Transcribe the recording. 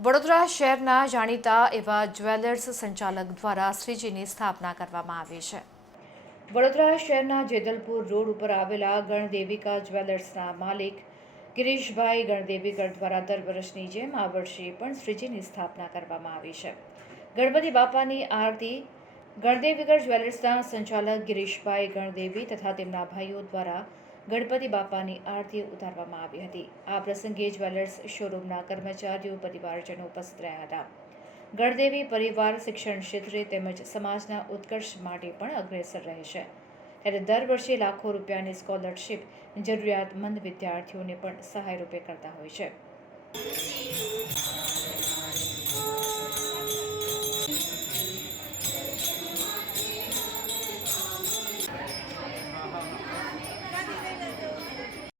વડોદરા શહેરના જાણીતા એવા જ્વેલર્સ સંચાલક દ્વારા શ્રીજીની સ્થાપના કરવામાં આવી છે. વડોદરા શહેરના જેદલપુર રોડ ઉપર આવેલા ગણદેવિકા જ્વેલર્સના માલિક ગિરીશભાઈ ગણદેવીગઢ દ્વારા દર વર્ષની જેમ આ વર્ષે પણ શ્રીજીની સ્થાપના કરવામાં આવી છે. ગણપતિ બાપાની આરતી ગણદેવીગઢ જ્વેલર્સના સંચાલક ગિરીશભાઈ ગણદેવી તથા તેમના ભાઈઓ દ્વારા ગણપતિ બાપાની આરતી ઉતારવામાં આવી હતી. આ પ્રસંગે જ્વેલર્સ શોરૂમના કર્મચારીઓ, પરિવારજનો ઉપસ્થિત રહ્યા હતા. ગણદેવી પરિવાર શિક્ષણ ક્ષેત્રે તેમજ સમાજના ઉત્કર્ષ માટે પણ અગ્રેસર રહે છે. ત્યારે દર વર્ષે લાખો રૂપિયાની સ્કોલરશિપ જરૂરિયાતમંદ વિદ્યાર્થીઓને પણ સહાય રૂપે કરતા હોય છે.